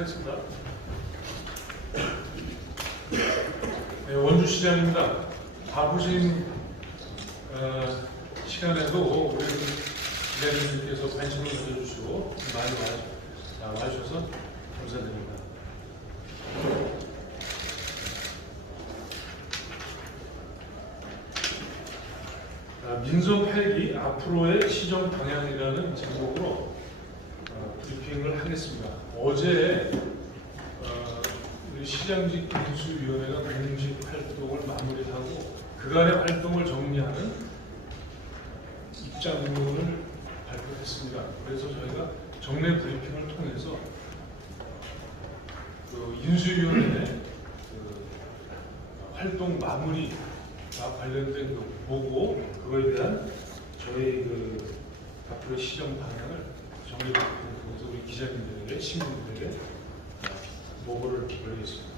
하겠습니다. 네, 원주시장입니다. 바쁘신 시간에도 우리 기자님들께서 관심을 가져주시고 많이 와주셔서 감사드립니다. 민선 8기 앞으로의 시정 방향이라는 제목으로 브리핑을 하겠습니다. 어제 우리 시장직 인수위원회가 공식 활동을 마무리하고 그간의 활동을 정리하는 입장문을 발표했습니다. 그래서 저희가 정례 브리핑을 통해서 인수위원회 활동 마무리와 관련된 보고 그거에 대한 저희 앞으로 시정 방향을 정리하면서 우리 기자님들에게 시민들에게 보고를 드리겠습니다.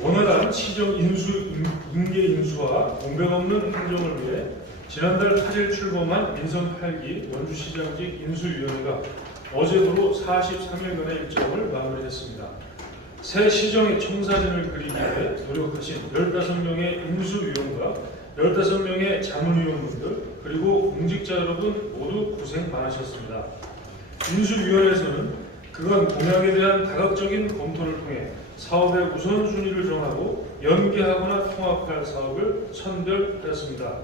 원활한 시정 인계 인수와 공백 없는 행정을 위해 지난달 8일 출범한 민선 8기 원주시장직 인수위원회가 어제도로 43일간의 일정을 마무리했습니다. 새 시정의 청사진을 그리기 위해 노력하신 15명의 인수위원과 15명의 자문위원분들 그리고 공직자 여러분 모두 고생 많으셨습니다. 인수위원회에서는 그간 공약에 대한 다각적인 검토를 통해 사업의 우선순위를 정하고 연계하거나 통합할 사업을 선별하였습니다.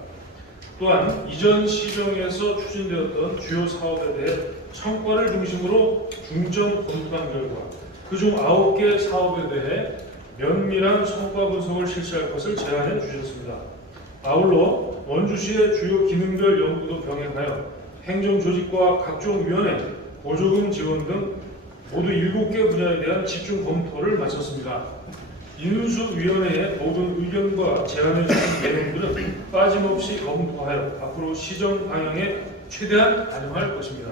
또한 이전 시정에서 추진되었던 주요 사업에 대해 성과를 중심으로 중점 검토한 결과 그중 9개 사업에 대해 면밀한 성과 분석을 실시할 것을 제안해 주셨습니다. 아울러 원주시의 주요 기능별 연구도 병행하여 행정조직과 각종 위원회, 보조금 지원 등 모두 7개 분야에 대한 집중 검토를 마쳤습니다. 인수위원회의 모든 의견과 제안해 주신 내용들은 빠짐없이 검토하여 앞으로 시정 방향에 최대한 반영할 것입니다.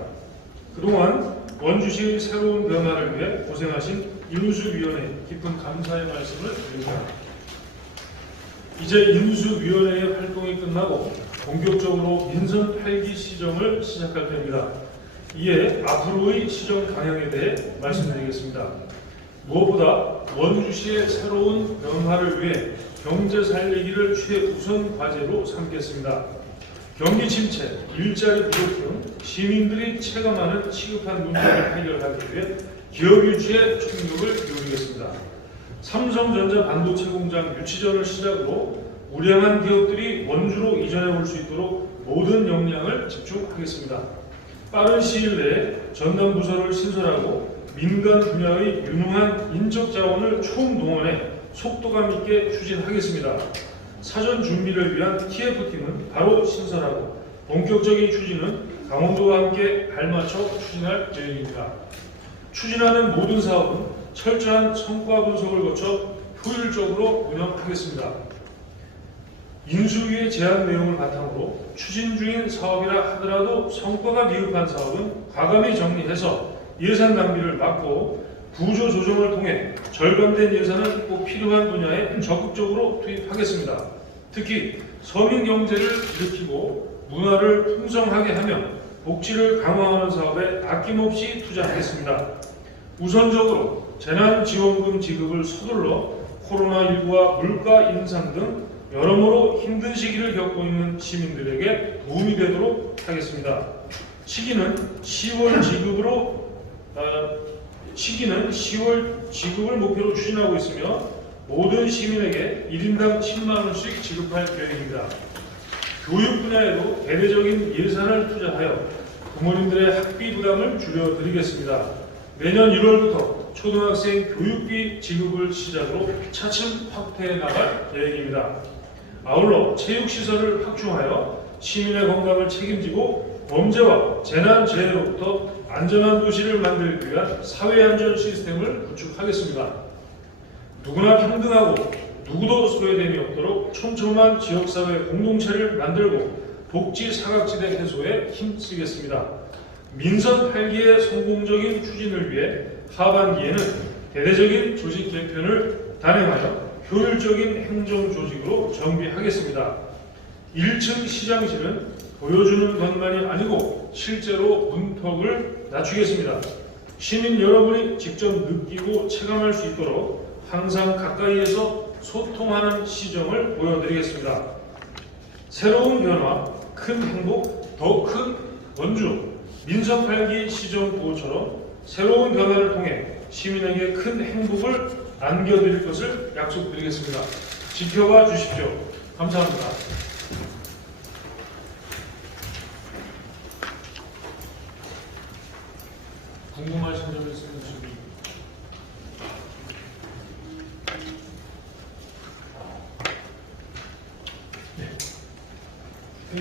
그동안 원주시의 새로운 변화를 위해 고생하신 인수위원회 깊은 감사의 말씀을 드립니다. 이제 인수위원회의 활동이 끝나고 본격적으로 민선 8기 시정을 시작할 때입니다. 이에 앞으로의 시정 방향에 대해 말씀드리겠습니다. 무엇보다 원주시의 새로운 변화를 위해 경제 살리기를 최우선 과제로 삼겠습니다. 경기 침체, 일자리 부족 등 시민들이 체감하는 시급한 문제를 해결하기 위해 기업 유치에 총력을 기울이겠습니다. 삼성전자 반도체 공장 유치전을 시작으로 우량한 기업들이 원주로 이전해 올 수 있도록 모든 역량을 집중하겠습니다. 빠른 시일 내에 전담 부서를 신설하고 민간 분야의 유능한 인적 자원을 총동원해 속도감 있게 추진하겠습니다. 사전 준비를 위한 TF팀은 바로 신설하고 본격적인 추진은 강원도와 함께 발맞춰 추진할 계획입니다. 추진하는 모든 사업은 철저한 성과 분석을 거쳐 효율적으로 운영하겠습니다. 인수위의 제안 내용을 바탕으로 추진 중인 사업이라 하더라도 성과가 미흡한 사업은 과감히 정리해서 예산 낭비를 막고 구조 조정을 통해 절감된 예산은 꼭 필요한 분야에 적극적으로 투입하겠습니다. 특히 서민 경제를 일으키고 문화를 풍성하게 하며 복지를 강화하는 사업에 아낌없이 투자하겠습니다. 우선적으로 재난지원금 지급을 서둘러 코로나19와 물가 인상 등 여러모로 힘든 시기를 겪고 있는 시민들에게 도움이 되도록 하겠습니다. 시기는 10월 지급을 목표로 추진하고 있으며 모든 시민에게 1인당 10만 원씩 지급할 계획입니다. 교육 분야에도 대대적인 예산을 투자하여 부모님들의 학비 부담을 줄여드리겠습니다. 내년 1월부터 초등학생 교육비 지급을 시작으로 차츰 확대해 나갈 계획입니다. 아울러 체육시설을 확충하여 시민의 건강을 책임지고 범죄와 재난재해로부터 안전한 도시를 만들기 위한 사회안전 시스템을 구축하겠습니다. 누구나 평등하고 누구도 소외됨이 없도록 촘촘한 지역사회 공동체를 만들고 복지 사각지대 해소에 힘쓰겠습니다. 민선 8기의 성공적인 추진을 위해 하반기에는 대대적인 조직 개편을 단행하여 효율적인 행정 조직으로 정비하겠습니다. 1층 시장실은 보여주는 것만이 아니고 실제로 문턱을 낮추겠습니다. 시민 여러분이 직접 느끼고 체감할 수 있도록 항상 가까이에서 소통하는 시정을 보여드리겠습니다. 새로운 변화, 큰 행복, 더 큰 원주, 민서 8기 시정 보호처럼 새로운 변화를 통해 시민에게 큰 행복을 안겨드릴 것을 약속드리겠습니다. 지켜봐 주십시오. 감사합니다. 궁금하신 점 있으면 지금 그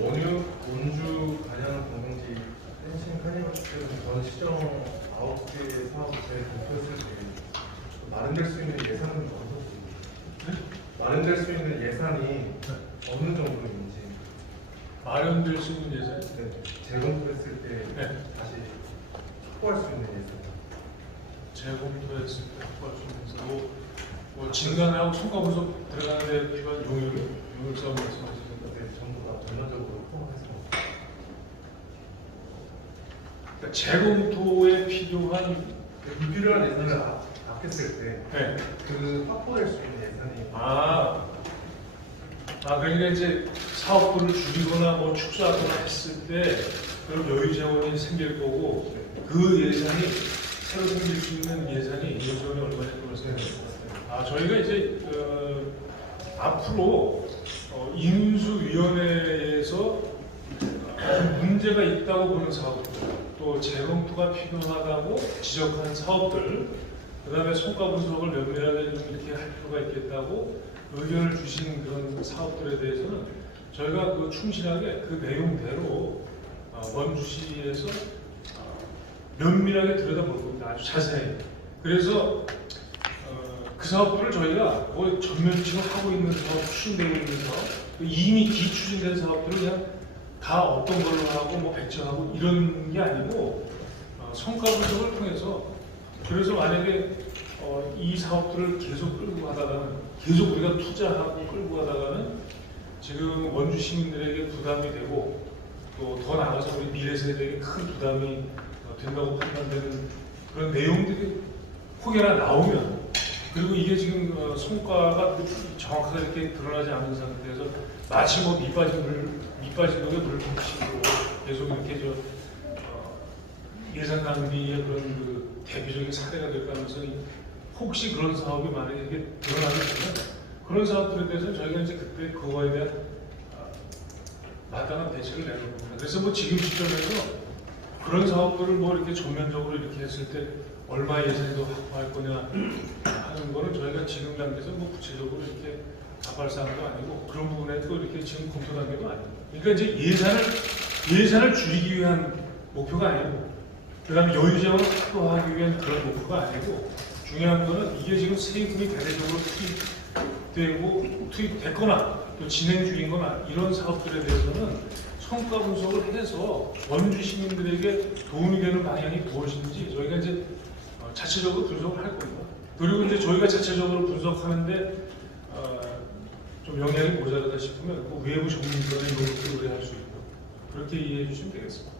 원유 원주 간양 관광지 펜싱 카니발 축제에서 저는 시정 9개 사업 제일 목표였을 때 마련될 수 있는 예산은 어느 마련될 수 있는 예산이 어느 정도인지 마련될 수 있는 예산? 네, 재검토했을 때 다시 확보할 수 있는 예산. 재검토했을 때 확보할 수 있는 예산. 뭐 진단하고 성과 분석 들어가는 데 필요한 용역사업 말씀하시는 거. 네, 전부 다 전반적으로 포함해서. 그러니까 재검토에 필요한 불필요한 예산을 아꼈을 때 그 확보될 수 있는 예산이 그러니까 이제 사업부를 줄이거나 뭐 축소하거나 했을 때 그런 여유 자원이 생길 거고 그 예산이 새로 생길 수 있는 예산이 예산이 얼마나 들어서요? 저희가 이제 앞으로 인수위원회에서 문제가 있다고 보는 사업들, 또 재검토가 필요하다고 지적한 사업들, 그 다음에 성과 분석을 면밀하게 좀 이렇게 할 필요가 있겠다고 의견을 주신 그런 사업들에 대해서는 저희가 그 충실하게 그 내용대로 원주시에서 면밀하게 들여다볼 겁니다. 아주 자세히. 그래서 그 사업들을 저희가 뭐 전면적으로 하고 있는 사업, 추진되고 있는 사업, 이미 기추진된 사업들을 그냥 다 어떤 걸로 하고 뭐 배정하고 이런 게 아니고 성과 분석을 통해서 그래서 만약에 이 사업들을 계속 끌고 가다가는 계속 우리가 투자하고 끌고 가다가는 지금 원주 시민들에게 부담이 되고 또 더 나아가서 우리 미래 세대에게 큰 부담이 된다고 판단되는 그런 내용들이 혹여나 나오면 그리고 이게 지금 성과가 정확하게 이렇게 드러나지 않은 상태에서 마치 뭐 밑빠진 독에 물을 붓기식으로 계속 이렇게 예산 낭비의 그런 그 대표적인 사례가 될 가능성이 혹시 그런 사업이 만약에 이렇게 드러나게 되면 그런 사업들에 대해서 저희가 이제 그때 그거에 대한 마땅한 대책을 내놓을 겁니다. 그래서 뭐 지금 시점에서 그런 사업들을 뭐 이렇게 전면적으로 이렇게 했을 때 얼마 예산이 더 확보할 거냐 하는 거는 저희가 지금 단계에서 뭐 구체적으로 이렇게 답할 사항도 아니고 그런 부분에 또 이렇게 지금 검토 단계도 아니고 그러니까 이제 예산을 줄이기 위한 목표가 아니고 그다음에 여유 자원을 확보하기 위한 그런 목표가 아니고 중요한 거는 이게 지금 세금이 대대적으로 투입됐거나 또 진행 중이거나 이런 사업들에 대해서는 성과 분석을 해서 원주 시민들에게 도움이 되는 방향이 무엇인지 저희가 이제 자체적으로 분석을 할 겁니다. 그리고 이제 저희가 자체적으로 분석하는데 좀 영향이 모자라다 싶으면 그 외부 전문가의 노력도 의뢰할 수 있고 그렇게 이해해 주시면 되겠습니다.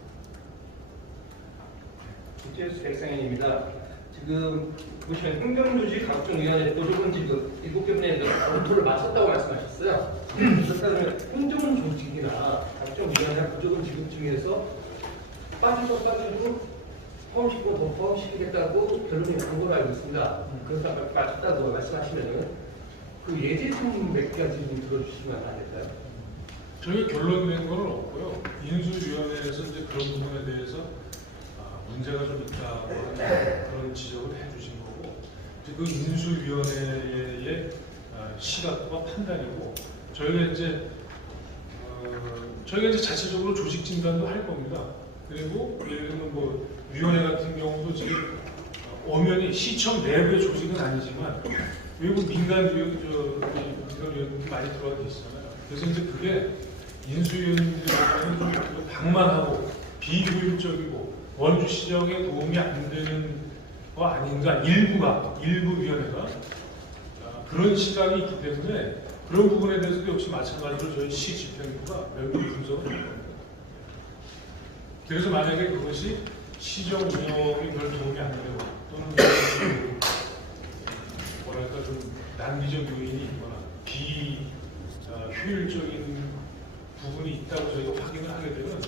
국제수 백상현입니다. 지금 보시면 행정조직 각종위원회 노조는 지금 7개 분야에서 검토를 마쳤다고 말씀하셨어요. 그렇다면 행정조직이나 각종 위원회 구조금 지급 중에서 빠지고 포함시키고 더 포함시키겠다고 결론이 난 걸로 알고 있습니다. 그렇다 마쳤다고 말씀하시면은 그 예제품 몇 가지 좀 들어주시면 안 될까요? 저희가 결론 낸 건 없고요. 인수위원회에서 이제 그런 부분에 대해서 문제가 좀 있다고 하는 그런 지적을 해주신 거고, 그 인수위원회의 시각과 판단이고, 저희가 이제 자체적으로 조직 진단도 할 겁니다. 그리고 예를 들면 뭐 위원회 같은 경우도 지금 엄연히 시청 내부의 조직은 아니지만 외국 민간 위원들이 많이 들어가 있잖아요. 그래서 이제 그게 인수위원들이 좀 방만하고 비효율적이고 원주 시정에 도움이 안 되는 거 아닌가 일부 위원회가 그런 시각이 있기 때문에 그런 부분에 대해서도 역시 마찬가지로 저희 시 집행부가 면밀히 분석을 할 겁니다. 그래서 만약에 그것이 시정 운영에 별 도움이 안 되고 또는 뭐랄까 좀 난미적 요인이 있거나 비효율적인 부분이 있다고 저희가 확인을 하게 되면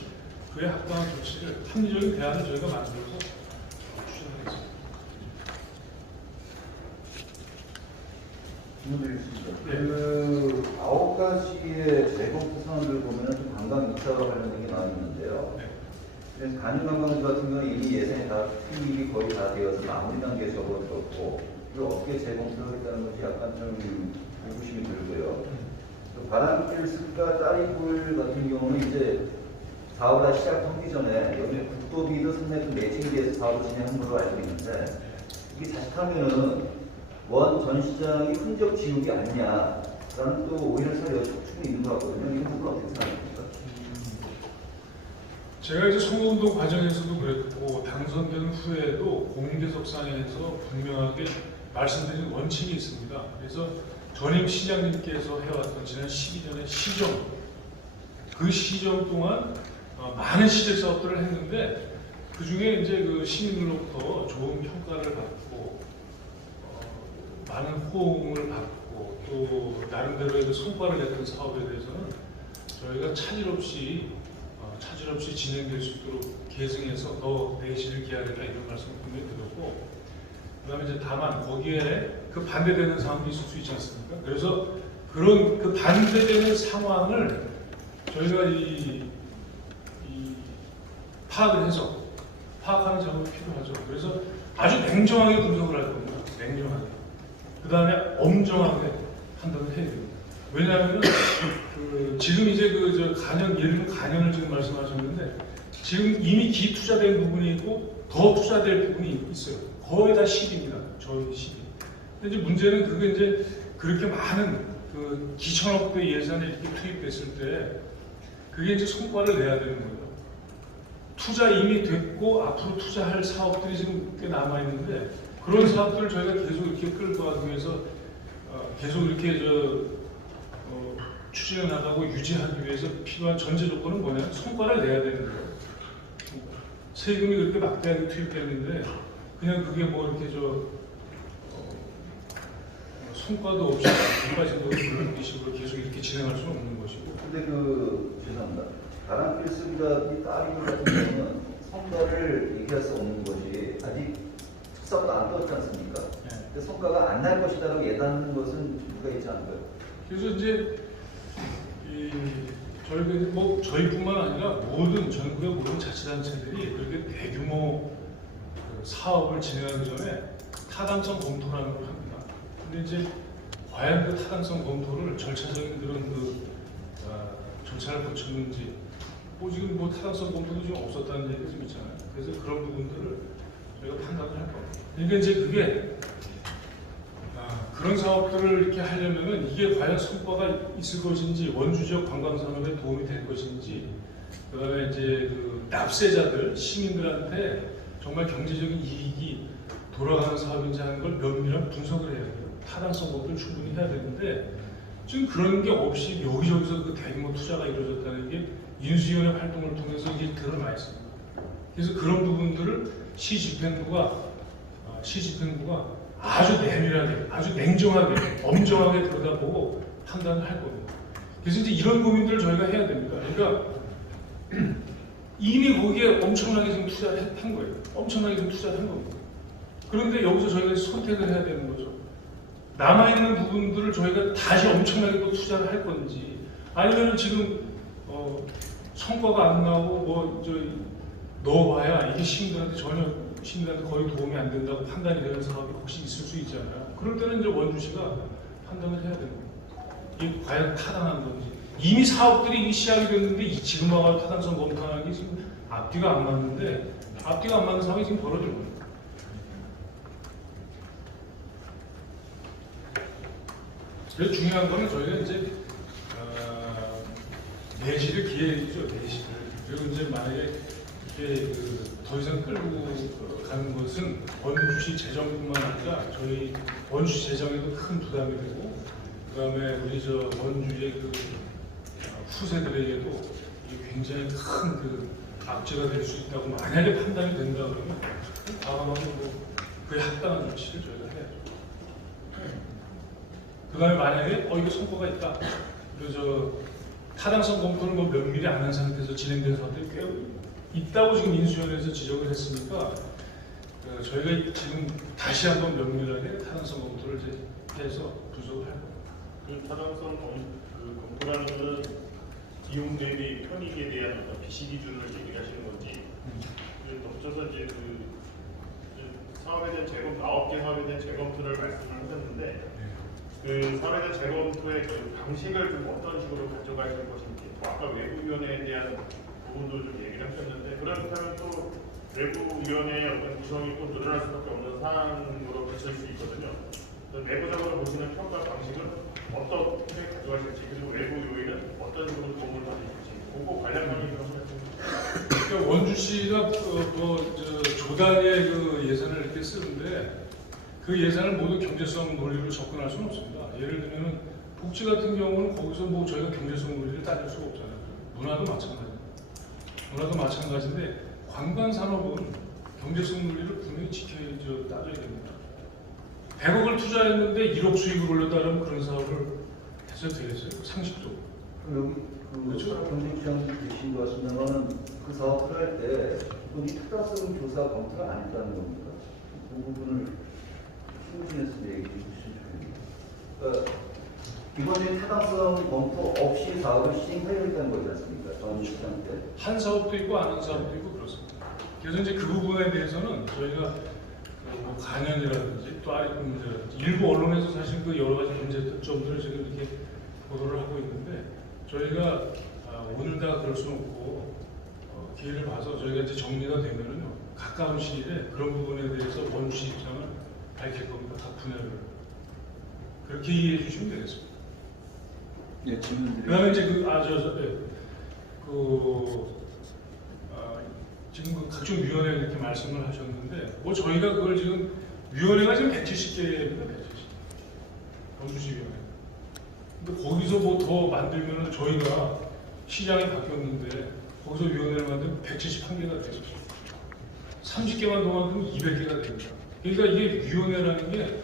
그에 합당한 조치를 합리적인 대안을 저희가 만들어서 추진하겠습니다. 질문드리겠습니다. 네. 그 9가지의 재검토 사안들을 보면 좀 관광 이차와 관련된 게 나와 있는데요. 네. 그래서 단위관광지 같은 경우는 이미 예산이 다 투입이 거의 다 되어서 마무리 단계에 접어들었고 이걸 어떻게 재검토를 하겠다는 것이 약간 좀 의구심이 들고요. 그 바람길 습가 짜리굴 같은 경우는 이제 사업을 다 시작하기 전에 여기 국도비도 상당히 좀 매칭이 돼서 사업을 진행한 걸로 알고 있는데 이게 자칫하면은 원 전 시장이 흔적 지우기 아니냐라는 또 오히려 사례가 충분히 있는 것 같거든요. 이건 부분 어떻게 생각합니까? 제가 이제 선거운동 과정에서도 그랬고 당선된 후에도 공개석상에서 분명하게 말씀드린 원칙이 있습니다. 그래서 전임 시장님께서 해왔던 지난 12년의 시정, 그 시정 동안 많은 시제 사업들을 했는데 그 중에 이제 그 시민들로부터 좋은 평가를 받고 많은 호응을 받고 또 나름대로의 그 성과를 냈던 사업에 대해서는 저희가 차질 없이 진행될 수 있도록 계승해서 더 내실을 기하겠다 이런 말씀을 분명히 드렸고 그다음에 이제 다만 거기에 그 반대되는 상황도 있을 수 있지 않습니까? 그래서 그런 그 반대되는 상황을 저희가 이 파악을 해서 파악하는 작업이 필요하죠. 그래서 아주 냉정하게 분석을 할 겁니다. 냉정하게. 그 다음에 엄정하게 판단을 해야 됩니다. 왜냐하면 지금 이제 예를 들면 간연을 지금 말씀하셨는데 지금 이미 기투자된 부분이 있고 더 투자될 부분이 있어요. 거의 다 10입니다. 저희 10이. 근데 이제 문제는 그게 이제 그렇게 많은 그 기천억대 예산이 이렇게 투입됐을 때 그게 이제 성과를 내야 되는 거예요. 투자 이미 됐고 앞으로 투자할 사업들이 지금 꽤 남아 있는데 그런 사업들을 저희가 계속 이렇게 끌고 가기 위해서 계속 이렇게 추진해 나가고 유지하기 위해서 필요한 전제 조건은 뭐냐면 성과를 내야 되는 거예요. 세금이 그렇게 막대하게 투입됐는데 그냥 그게 뭐 이렇게 성과도 없이 누가지도 그런 식으로 계속 이렇게 진행할 수는 없는 것이고. 근데 죄송합니다. 바람길 습가 따리굴 같은 경우는 성과를 얘기할 수 없는 것이 아직 특사도 안 떴지 않습니까? 네. 근데 성과가 안 날 것이다라고 예단하는 것은 누가 있지 않을까요? 그래서 이제 저희가 뭐 저희뿐만 아니라 모든 전국의 모든 자치단체들이 그렇게 대규모 사업을 진행하기 전에 타당성 검토라는 걸 합니다. 근데 이제 과연 그 타당성 검토를 절차적인 그런 절차를 거쳤는지 지금 타당성 검토도 좀 없었다는 얘기가 좀 있잖아요. 그래서 그런 부분들을 저희가 판단을 할 겁니다. 그러니까 이제 그게 그런 사업들을 이렇게 하려면은 이게 과연 성과가 있을 것인지 원주 지역 관광 산업에 도움이 될 것인지 그다음에 이제 납세자들 시민들한테 정말 경제적인 이익이 돌아가는 사업인지 하는 걸 면밀한 분석을 해야 돼요. 타당성 검토를 충분히 해야 되는데 지금 그런 게 없이 여기저기서 그 대규모 투자가 이루어졌다는 게 인수위원회 활동을 통해서 이게 드러나 있습니다. 그래서 그런 부분들을 시 집행부가 아주 내밀하게, 아주 냉정하게, 엄정하게 들여다보고 판단을 할 겁니다. 그래서 이제 이런 고민들을 저희가 해야 됩니다. 그러니까 이미 거기에 엄청나게 지금 투자를 한 거예요. 엄청나게 지금 투자를 한 겁니다. 그런데 여기서 저희가 선택을 해야 되는 거죠. 남아있는 부분들을 저희가 다시 엄청나게 또 투자를 할 건지 아니면 지금 성과가 안 나오고 넣어봐야 이게 시민들한테 거의 도움이 안 된다고 판단이 되는 사업이 혹시 있을 수 있잖아요. 그럴 때는 이제 원주시가 판단을 해야 되는 거예요. 이게 과연 타당한 건지. 이미 사업들이 시작이 됐는데 지금 와서 타당성 검토하는 게 지금 앞뒤가 안 맞는데 앞뒤가 안 맞는 상황이 지금 벌어지는 거예요. 그래서 중요한 거는 저희가 이제 내실을 기회해주죠. 내실을. 그리고 이제 만약에 이게 더 이상 끌고 가는 것은 원주시 재정뿐만 아니라 저희 원주시 재정에도 큰 부담이 되고 그다음에 우리 원주의 후세들에게도 이게 굉장히 큰 악재가 될 수 있다고 만약에 판단이 된다 그러면 과감하게 그에 합당한 조치를 저희가 해야죠. 그 다음에 만약에 이거 성과가 있다. 그래서 타당성 검토를 면밀히 안 한 상태에서 진행된 사업들이 꽤 있다고 지금 인수위원회에서 지적을 했으니까 저희가 지금 다시 한번 면밀하게 타당성 검토를 이제 해서 분석을 할 거예요. 그 타당성 검토라는 것은 비용 대비 편익에 대한 어떤 비시 기준을 얘기하시는 건지, 덧붙여서 이제 사업에 대한 재검 9개 사업에 대한 재검토를 말씀을 하셨는데, 그 사업에 대한 재검토의 그 방식을 좀 어떤 식으로 가져가실 것인지, 또 아까 외부위원회에 대한 부분도 좀 얘기를 하셨는데, 그렇다면 또 외부위원회의 어떤 구성이 또 늘어날 수밖에 없는 사항으로 비칠 수 있거든요. 내부적으로 보시는 평가 방식은 어떻게 가져가실지, 그리고 외부 요인은 어떤 식으로 도움을 받으실지, 그거 관련 방향이 좀 말씀해 그러니까 원주 씨가 조단의 그 예산을 이렇게 쓰는데 그 예산을 모두 경제성 논리로 접근할 수는 없습니다. 예를 들면 복지 같은 경우는 거기서 저희가 경제성 논리를 따질 수가 없잖아요. 문화도 마찬가지인데 관광 산업은 경제성 논리를 분명히 따져야 됩니다. 100억을 투자했는데 1억 수익을 올렸다 그러면 그런 사업을 해서 되겠어요? 상식적으로. 여기 그렇죠. 경쟁시장 계신 것 같습니다만 그 사업을 할 때 본인 타당성 조사 검토가 안 했다는 겁니까? 그 부분을 충분해서 얘기해 주시면 좋겠습니다. 그러니까 이번에 타당성 검토 없이 사업을 시행하려고 거지 않습니까? 경쟁시장 때. 한 사업도 있고 안 한 사업도 있고 그렇습니다. 그래서 이제 그 부분에 대해서는 저희가 간연이라든지 또 아랫 문제라든지 일부 언론에서 사실 그 여러 가지 문제 특점들을 지금 이렇게 보도를 하고 있는데 저희가 오늘 다 그럴 수는 없고 기회를 봐서 저희가 이제 정리가 되면은요 가까운 시일에 그런 부분에 대해서 원주시 입장을 밝힐 겁니다. 각 분야별로 그렇게 이해해 주시면 되겠습니다. 네, 질문 그다음에 이제 지금 그 각종 위원회 이렇게 말씀을 하셨는데 저희가 그걸 지금 위원회가 지금 170개입니다. 170개. 원주시 위원회. 근데 거기서 더 만들면은 저희가 시장이 바뀌었는데 거기서 위원회를 만들면 171개가 되죠. 30개만 더 만들면 200개가 됩니다. 그러니까 이게 위원회라는 게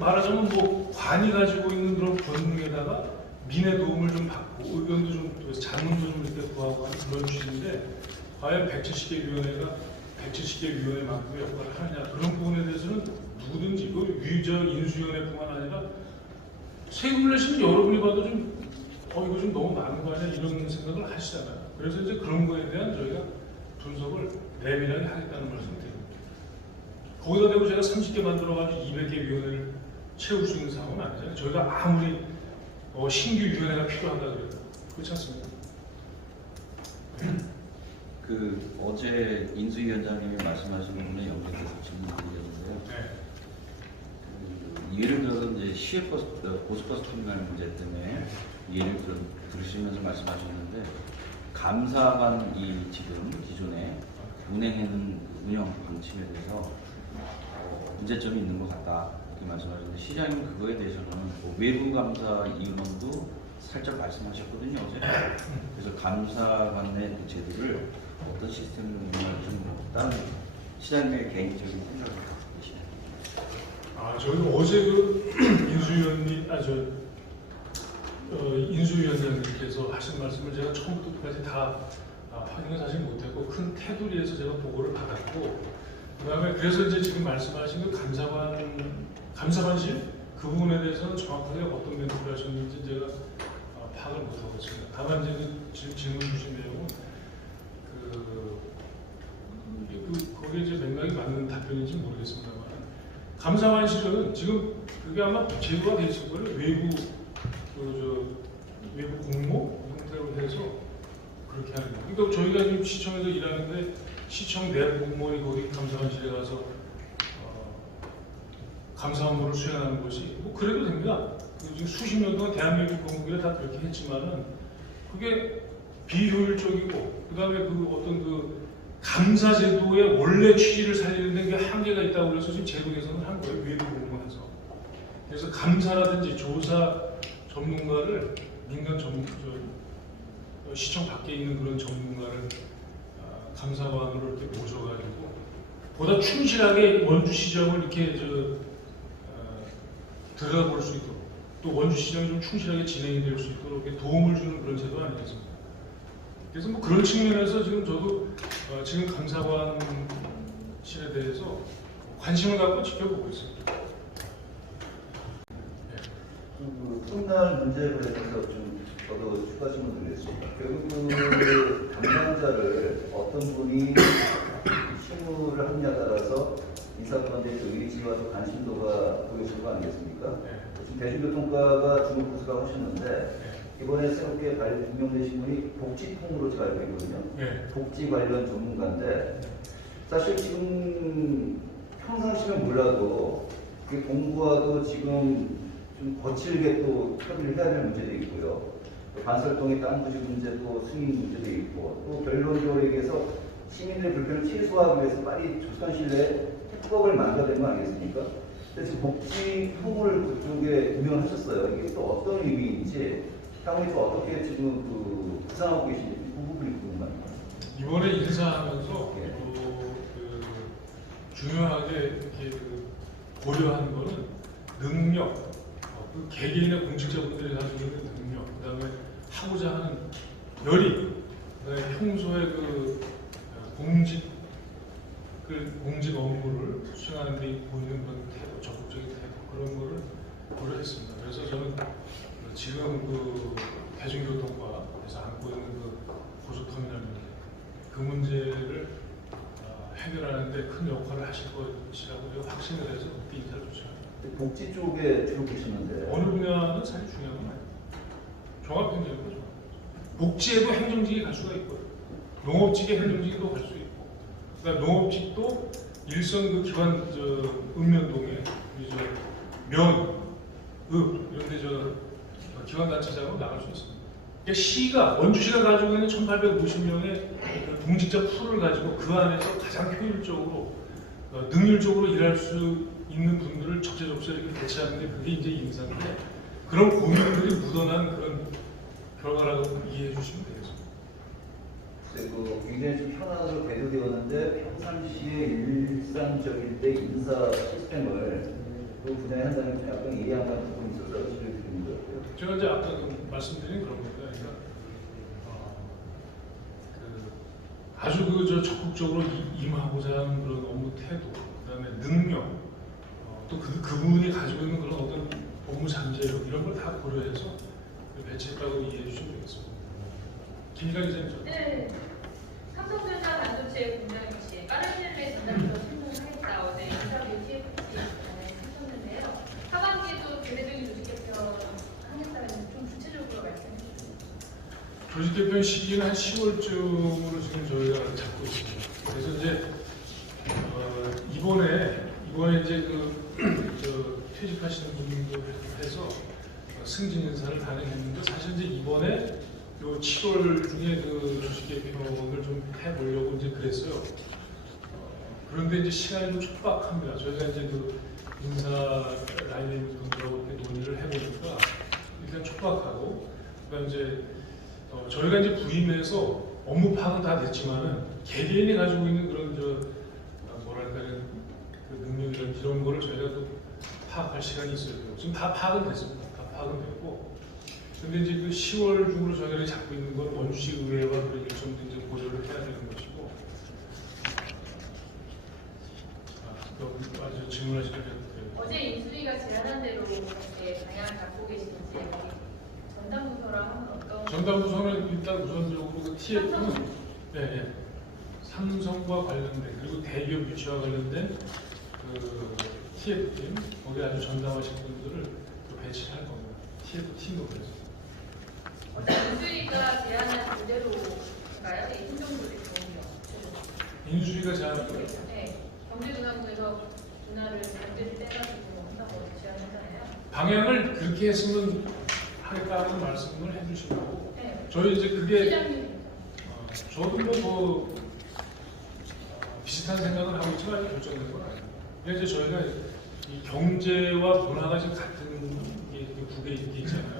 말하자면 관이 가지고 있는 그런 권능에다가 민의 도움을 좀 받고 의견도 좀 자문도 좀 이렇게 구하고 하는 그런 주식인데 과연 170개 위원회가 170개 위원회만큼의 역할을 하느냐 그런 부분에 대해서는 누구든지 인수위원회뿐만 아니라 세금을 내시면 여러분이 봐도 좀 이거 좀 너무 많은 거 아니야 이런 생각을 하시잖아요. 그래서 이제 그런 거에 대한 저희가 분석을 내밀하게 하겠다는 말씀을 드립니다. 거기다 대고 제가 30개 만들어가지고 200개 위원회를 채울 수 있는 상황은 아니잖아요. 저희가 아무리 신규 위원회가 필요하다 그래요. 그렇지 않습니까? 어제 인수위원장님이 말씀하신 부분에 연결해서 질문드렸는데요. 네. 예를 들어서 이제 시외버스, 고속버스 터미널 문제 때문에 예를 들으시면서 말씀하셨는데 감사관이 지금 기존에 운행하는 운영 방침에 대해서 문제점이 있는 것 같다 이렇게 말씀하셨는데 시장님 그거에 대해서는 외부 감사 이론도 살짝 말씀하셨거든요 어제. 그래서 감사관의 제도를 어떤 시스템으로 운영을 좀 다른 시장님의 개인적인 생각을 갖고 계시나요? 저희가 어제 인수위원장님께서 하신 말씀을 제가 처음부터 끝까지 다 확인을 사실 못했고 큰 테두리에서 제가 보고를 받았고 그다음에 그래서 이제 지금 말씀하신 그 감사관실 그 부분에 대해서는 정확하게 어떤 멘트를 하셨는지 제가 파악을 못하고 있습니다. 다만 이제 지금 질문 주신 내용은 거기에 이제 맥락이 맞는 답변인지 모르겠습니다만 감사관실은 지금 그게 아마 제도가 돼 있을 거예요. 외부 공모 형태로 해서 그렇게 하는 거예요. 그러니까 저희가 지금 시청에서 일하는데 시청 내 공무원이 거기 감사관실에 가서 감사 업무를 수행하는 것이 그래도 됩니다. 지금 수십 년 동안 대한민국 공무원이 다 그렇게 했지만은 그게 비효율적이고 그다음에 어떤 감사 제도의 원래 취지를 살리는 데 한계가 있다고 그래서 지금 제도 개선을 한 거예요. 외부 공무원에서. 그래서 감사라든지 조사 전문가를 민간 시청 밖에 있는 그런 전문가를 감사관으로 이렇게 모셔가지고 보다 충실하게 원주 시정을 이렇게 들여다볼 수 있도록 또 원주 시정이 좀 충실하게 진행이 될 수 있도록 이렇게 도움을 주는 그런 제도 아니겠습니까? 그래서 뭐 그런 측면에서 지금 저도 지금 감사관실에 대해서 관심을 갖고 지켜보고 있습니다. 그 훗날 문제에 대해서 좀 저도 추가 질문 드리겠습니다. 결국 그 담당자를 어떤 분이 실무를 하느냐에 따라서 이 사건에 대해서 의지와 또 관심도가 보여지는 거 아니겠습니까? 네. 지금 대중교통과가 주무부수가 하셨는데 네. 이번에 새롭게 임명되신 분이 복지통으로 제가 알고 있거든요. 네. 복지 관련 전문가인데 사실 지금 평상시면 몰라도 그 공부와도 지금 좀 거칠게 또 처리를 해야 될 문제도 있고요. 또 반설동의 땅 부지 문제도 승인 문제도 있고 또 결론적으로 얘기해서 시민들의 불편을 최소화하기 위해서 빨리 조선 내에 특법을 만들어야 거 아니겠습니까? 근데 지금 복지통을 그쪽에 임명하셨어요. 이게 또 어떤 의미인지 향후에 또 어떻게 지금 구상하고 계신지 그 부분이 궁금합니다. 이번에 인사하면서 예. 중요하게 이렇게 고려하는 거는 능력, 그 개개인의 공직자분들이 가지고 있는 능력, 그다음에 하고자 하는 열의, 그다음에 평소에 공직 업무를 수행하는 데 보이는 그런 태도, 적극적인 태도 그런 거를 고려했습니다. 그래서 저는 지금 대중교통과에서 안고 있는 고속터미널 문제, 그 문제를 해결하는 데 큰 역할을 하실 것이라고 확신을 해서 그때 인사를 주셨습니다. 복지 쪽에 주로 계시는데 어느 분야는 사실 중요한 건 아니에요. 종합행정이고 복지에도 행정직이 갈 수가 있고요. 농업직에 행정직도 갈 수 있고, 그러니까 농업직도 일선 기관 읍면동에 이런데 기관단체장으로 나갈 수 있습니다. 그러니까 원주시가 가지고 있는 1,850명의 공직자 풀을 가지고 그 안에서 가장 효율적으로 능률적으로 일할 수 있는 분들을 적재적소에 이렇게 배치하는 게 그게 이제 인사인데 그런 고민들이 묻어난 그런 결과라고 이해해 주시면 되겠습니다. 그리고 굉장히 좀 현안으로 대두되었는데 평상시에 일상적일 때 인사 시스템을 그 분야에 한다는 좀 약간 이해한다는 부분이 있어서 질문을 드리는 것 같아요. 제가 이제 아까 말씀드린 그런 겁니다. 그러니까 아주 적극적으로 임하고자 하는 그런 업무 태도, 그다음에 능력, 또 그분이 가지고 있는 그런 어떤 업무 잠재력 이런 걸 다 고려해서 배치했다고 이해해 주시면 되겠습니다. 김희가 기자님. 네. 삼성전자 반도체 공장 역시 빠른 시일 내에 전담부서 신청하겠다. 어제 인터뷰 TFT 하셨는데요. 하반기에도 대대적인 조직 개편 하겠다는 좀 구체적으로 말씀해 주시죠. 조직 개편 시기는 한 10월쯤으로 지금 저희가 잡고 있습니다. 그래서 이제 이번에 이제 퇴직하시는 분도 해서 승진 인사를 단행했는데 사실 이제 이번에 요 7월 중에 조직 개편을 좀 해보려고 이제 그랬어요. 그런데 이제 시간이 좀 촉박합니다. 저희가 이제 인사 라인에 있는 분들하고 이렇게 논의를 해보니까 일단 촉박하고, 그다음 이제 저희가 이제 부임해서 업무 파악은 다 됐지만은 개개인이 가지고 있는 그런 그 능력이나 이런 거를 저희가 또 파악할 시간이 있어야 돼요. 지금 다 파악은 됐습니다. 다 파악은 됐고, 근데 이제 10월 중으로 저희가 잡고 있는 건 원주시 의회와 그런 일정도 이제 고려를 해야 되는 것이고, 아주 질문하시는 게 어제 인수위가 제안한 대로 이렇게 방향을 잡고 계시는지 전담부서랑 하면 어떤? 전담부서는 일단 우선적으로 그 TF는 삼성과 관련된 그리고 대기업 유치와 관련된 TF팀 거기 아주 전담하신 분들을 배치할 겁니다. TF팀으로 해서. 인수위가 제안한 그대로인가요? 이 행정조직 경우요. 인수위가 제안한 거예요. 네. 경제도난부에서 분할을 반대를 떼가지고 한다고 제안했잖아요. 방향을 그렇게 했으면 하겠다는 말씀을 해주시고, 네. 저희 이제 그게 시장님. 저도 비슷한 생각을 하고 있지만 아직 결정된 건 아니에요. 근데 이제 저희가 이 경제와 문화가 지금 같은 게 국에 있잖아요.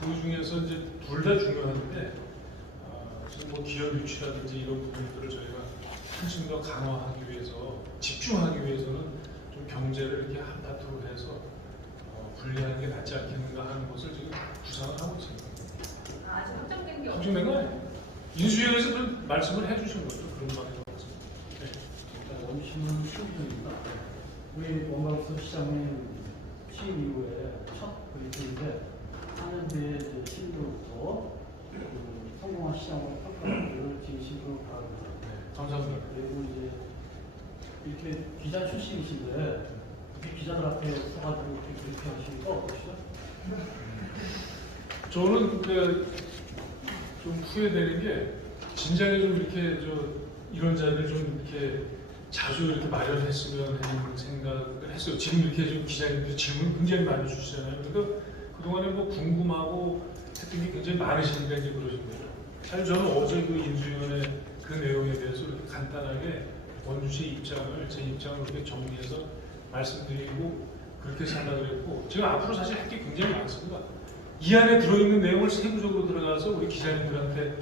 그 중에서 이제 둘 다 중요한데 뭐 기업 유치라든지 이런 부분들을 저희가 한층 더 강화하기 위해서 집중하기 위해서는 좀 경제를 이렇게 한파트로 해서 분리하는 게 낫지 않겠는가 하는 것을 지금 구상을 하고 있습니다. 아직 확정된 게 확정된 거 아니에요? 인수위에서 그 말씀을 해주신 거죠. 그런 말인 것 같습니다. 네. 원심은 수입입니다. 우리 원광수 시장님 취임 이후에 첫 브리핑인데 4년 뒤에 시민으로부터 성공한 시장으로 평가를 진심으로 바랍니다. 네, 감사합니다. 그리고 이제 이렇게 기자 출신이신데 우리 기자들 앞에 서가지고 이렇게 브리핑하시니까 어떠시죠? 저는 좀 후회되는 게 진작에 좀 이렇게 이런 자리를 좀 이렇게 자주 이렇게 마련했으면 하는 생각을 했어요. 지금 이렇게 좀 기자님들이 질문 굉장히 많이 주시잖아요. 그러니까 그동안에 뭐 궁금하고 했던 게 굉장히 많으시니까 이제 그러신 거죠. 사실 저는 어제 그 인수위원회 그 내용에 대해서 이렇게 간단하게 원주시의 입장을 제 입장을 이렇게 정리해서 말씀드리고 그렇게 생각을 했고 제가 앞으로 사실 할 게 굉장히 많습니다. 이 안에 들어있는 내용을 세부적으로 들어가서 우리 기자님들한테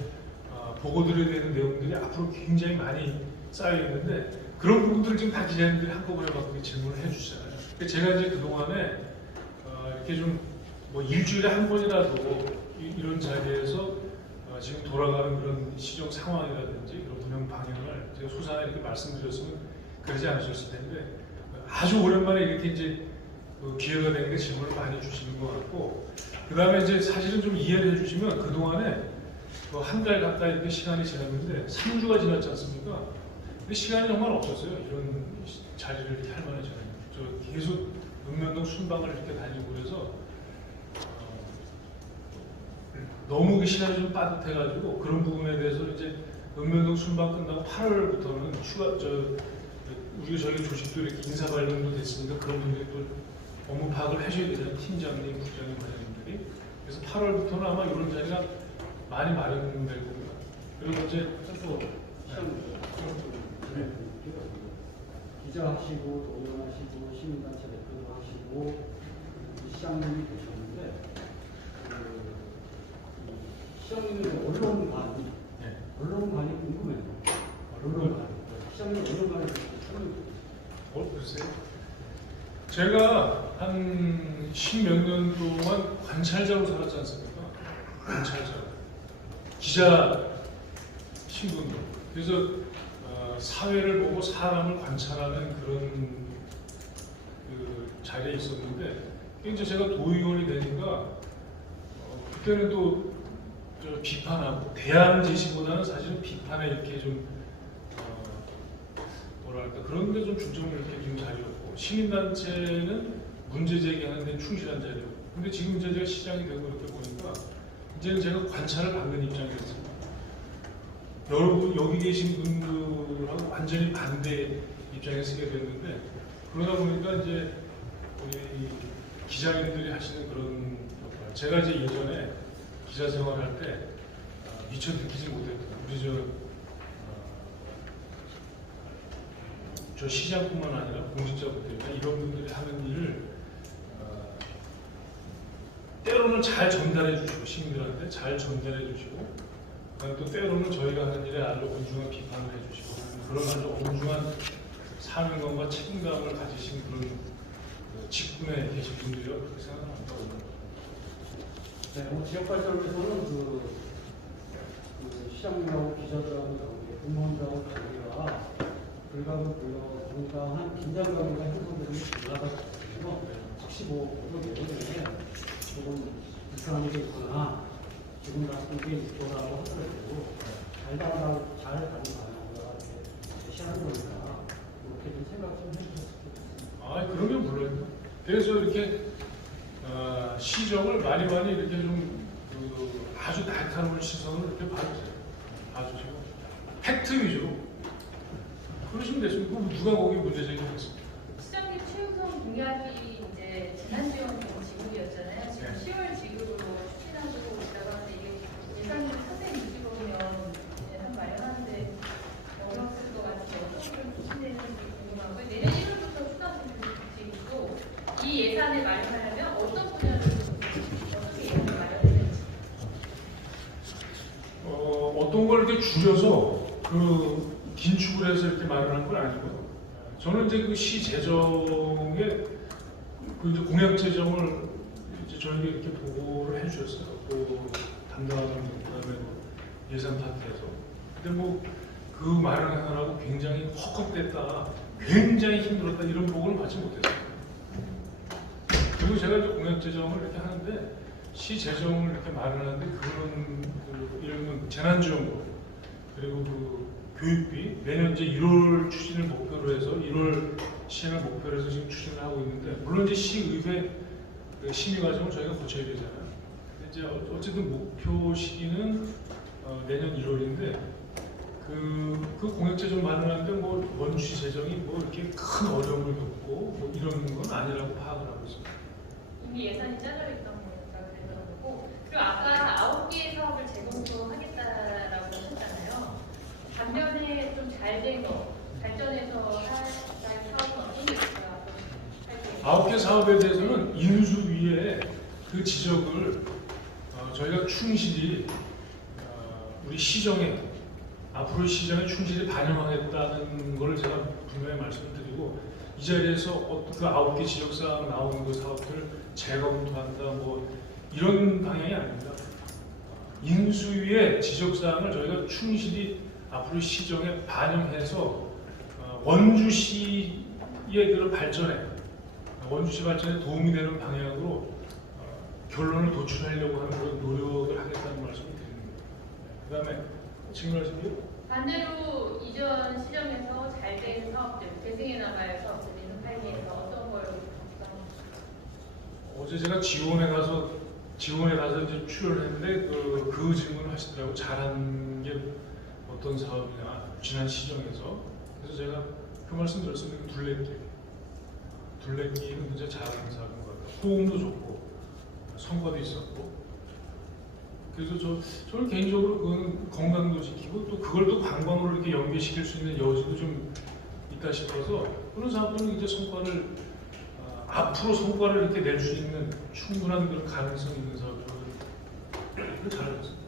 보고드려야 되는 내용들이 앞으로 굉장히 많이 쌓여 있는데 그런 부분들을 지금 다 기자님들이 한꺼번에 막 질문을 해주시잖아요. 제가 이제 그 동안에 이렇게 좀 뭐 일주일에 한 번이라도 이런 자리에서 지금 돌아가는 그런 시정 상황이라든지 그런 운영 방향을 제가 소상하게 이렇게 말씀드렸으면 그러지 않으셨을 텐데 아주 오랜만에 이렇게 이제 기회가 되니까 질문을 많이 주시는 것 같고 그 다음에 이제 사실은 좀 이해를 해주시면 그 동안에 한 달 가까이 이렇게 시간이 지났는데 3주가 지났지 않습니까? 근데 시간이 정말 없었어요. 이런 자리를 이렇게 할 만한 시간이. 저 계속 읍면동 순방을 이렇게 다니고 그래서 너무 그 시간이 좀 빠듯해가지고 그런 부분에 대해서 이제 읍면동 순방 끝나고 8월부터는 우리가 저희 조직도 이렇게 인사 관련도 됐으니까 그런 분들이 또 업무 파악을 하셔야 되잖아요. 팀장님, 국장님, 과장님들이. 그래서 8월부터는 아마 이런 자리가 많이 마련될 겁니다. 그리고 이제 기자하시고 동료하시고 시민단체 대표도 하시고 시장님이 계셨는데 시장님의 언론관이 언론관이 궁금해요. 언론관 시장님 언론관이 글쎄요. 제가 한 10몇 년 동안 관찰자로 살았지 않습니까? 관찰자. 기자 신분도. 그래서 사회를 보고 사람을 관찰하는 그런 자리에 있었는데 이제 제가 도의원이 되니까 그때는 또 비판하고 대안 제시보다는 사실은 비판에 이렇게 좀 뭐랄까 그런 데 좀 중점을 이렇게 둔 자리였고 시민단체는 문제 제기하는 데 충실한 자리였고 근데 지금 이제 제가 시장이 되고 이렇게 보니까 이제는 제가 관찰을 받는 입장이 됐습니다. 여러분 여기 계신 분들하고 완전히 반대 입장에 서게 됐는데 그러다 보니까 이제 우리 기자님들이 하시는 그런 역할 제가 이제 예전에 기자 생활할 때 미처 느끼지 못했던 우리 저 시장뿐만 아니라 공직자분들이나 이런 분들이 하는 일을 때로는 잘 전달해 주시고 시민들한테 잘 전달해 주시고 또 때로는 저희가 하는 일에 아주 엄중한 비판을 해주시고 그런 아주 엄중한 사명감과 책임감을 가지신 그런 직군에 계신 분들이라고 그렇게 생각합니다. 네, 지역 발전에서는 시장님하고 기자들하고 공무원들하고 관계가 건강한 긴장감과 행동들이 올라가서 혹시 어떤 내용에 조금 불편한 게 있거나 지금 같은 게 있더라고 하더라도 잘 가는 방향으로 제시하는 거니까 이렇게 좀 생각 좀 해주셨으면 좋겠습니다. 그런 게 물론입니다. 그래서 이렇게 시정을 많이 이렇게 좀 아주 날카로운 시선을 이렇게 봐주세요. 팩트 위주로. 그러시면 됐습니다. 누가 거기 문제 제기하겠습니까? 시장님 최우선 공약이 이제 재난지원금 지급이었잖아요. 지금 10월 지급으로 추진하고 있다가 이게 예산이 460억이면 예산 마련하는데 영향 쓸 것 같은데 어떻게 추진되는지 궁금하고요. 내년 1월부터 추가지급이고 이 예산을 마련하려면 어떤 분야를 어떻게 예산을 마련해야 될지. 어떤 걸 그걸 이렇게 줄여서 그 긴축을 해서 이렇게 마련한 건 아니고요. 저는 이제 그 시 재정의 그 이제 공약 재정을 이제 저에게 이렇게 보고를 해주셨어요. 그 담당하는 그다음에 그 예산 파트에서. 근데 뭐 그 마련하느라고 굉장히 헉헉댔다, 굉장히 힘들었다 이런 보고를 받지 못했어요. 그리고 제가 이제 공약 재정을 이렇게 하는데 시 재정을 이렇게 마련하는데 그런 그 이런 재난지원금 그리고 그 교육비 매년 이제 1월 추진을 목표로 해서 1월 시행을 목표로 해서 지금 추진을 하고 있는데 물론 이제 시의회 그 심의 과정을 저희가 거쳐야 되잖아요. 근데 이제 어쨌든 목표 시기는 내년 1월인데 그 공약재정 마련하는데 뭐 원주시 재정이 뭐 이렇게 큰 어려움을 겪고 뭐 이런 건 아니라고 파악을 하고 있습니다. 이미 예산이 짜져 있던 거니까 그랬던 거고 그리고 아까 9개의 사업을 재검토하겠다라고 하셨잖아요. 반면에 좀 잘 된 거, 발전해서 할 사업은 어떤 게 있어요? 9개 사업에 대해서는 인수위에 그 지적을 저희가 충실히 우리 시정에 앞으로 시정에 충실히 반영하겠다는 걸 제가 분명히 말씀을 드리고 이 자리에서 그 9개 지역사항 나오는 그 사업들 재검토한다 뭐 이런 방향이 아닙니다. 인수위의 지적사항을 저희가 충실히 앞으로 시정에 반영해서 원주시의 그런 발전에 원주시 발전에 도움이 되는 방향으로 결론을 도출하려고 하는 그런 노력을 하겠다는 말씀을 드립니다. 그다음에 지금 말씀드린 반대로 이전 시정에서 잘 된 사업들, 대승에 나갈 사업들은 팔기에서 어떤 걸 어제 제가 지원에 가서 이제 출연했는데 그 질문을 하시더라고. 잘한 게 어떤 사업이냐 지난 시정에서. 그래서 제가 그 말씀 드렸습니다. 둘레길은 진짜 잘하는 사업인 것 같아요. 호응도 좋고 성과도 있었고. 그래서 저는 개인적으로 그거는 건강도 지키고 또 그걸 또 관광으로 이렇게 연계시킬 수 있는 여지도 좀 있다 싶어서 그런 사업들은 이제 앞으로 성과를 이렇게 낼 수 있는 충분한 그런 가능성 있는 사업들을 잘하셨습니다.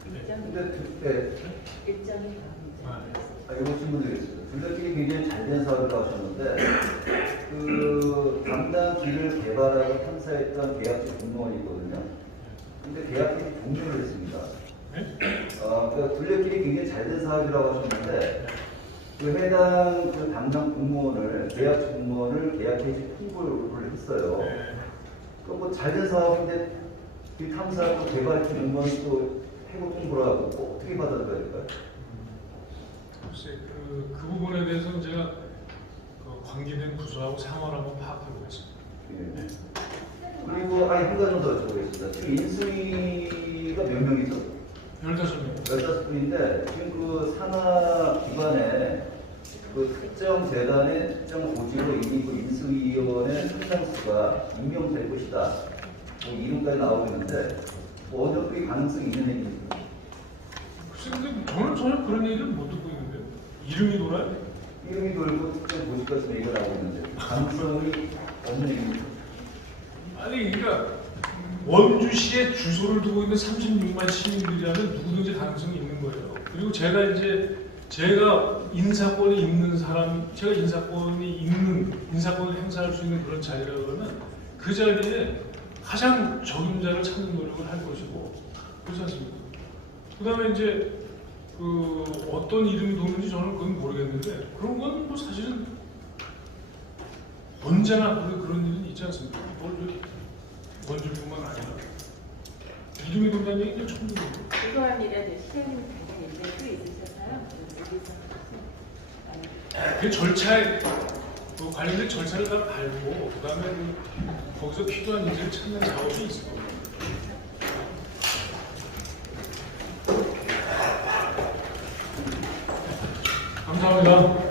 근데 일정이 이거 질문드리겠습니다. 둘레길이 굉장히 잘된 사업이라고 하셨는데 그 담당 길을 개발하고 탐사했던 계약직 공무원이 있거든요. 근데 계약이 종료를 했습니다. 그러니까 둘레길이 굉장히 잘된 사업이라고 하셨는데 그 해당 그 담당 공무원을 계약직 공무원을 계약해지 통보를 했어요. 그럼 뭐 잘된 사업인데 그 탐사하고 개발직 공무원이 또 해고 통보를 하고 어떻게 받아들여야 될까요? 글쎄 그 부분에 대해서는 제가 관계된 부서하고 상황을 한번 파악해 보겠습니다. 예. 그리고 한 가지 더 여쭤보겠습니다. 지금 인수위가 몇 명이죠? 15명. 15분인데 지금 그 산하 기관에 그 특정 재단의 특정 고지로 이미 그 인수위원회 상당수가 임명될 것이다. 뭐 이름까지 나오고 있는데 뭐 어느 그 가능성이 있는 얘기입니까? 글쎄 근데 저는 전혀 그런 얘기를 못 듣고 있는데 이름이 돌아요? 이름이 돌고 특정 고지 같은 얘기가 나오고 있는데 가능성이 없는 얘기입니다. 아니 그러니까 원주시에 주소를 두고 있는 36만 시민들이라면 누구든지 가능성이 있는 거예요. 그리고 제가 인사권이 있는 사람, 제가 인사권을 행사할 수 있는 그런 자리라 그러면 그 자리에 가장 적임자를 찾는 노력을 할 것이고 그렇지 않습니까? 그다음에 이제 그 어떤 이름이 도는지 저는 그건 모르겠는데 그런 건 뭐 사실은 언제나 그런 일은 있지 않습니까? 원주뿐만 아니라 이름이 돈다는 얘기는 처음 듣는 거예요. 이러한 일에 시행 단계인데 또 있으셨나요? 그 절차에 관련된 절차를 다 밟고 그다음에 거기서 필요한 인재를 찾는 작업이 있을 겁니다. 감사합니다.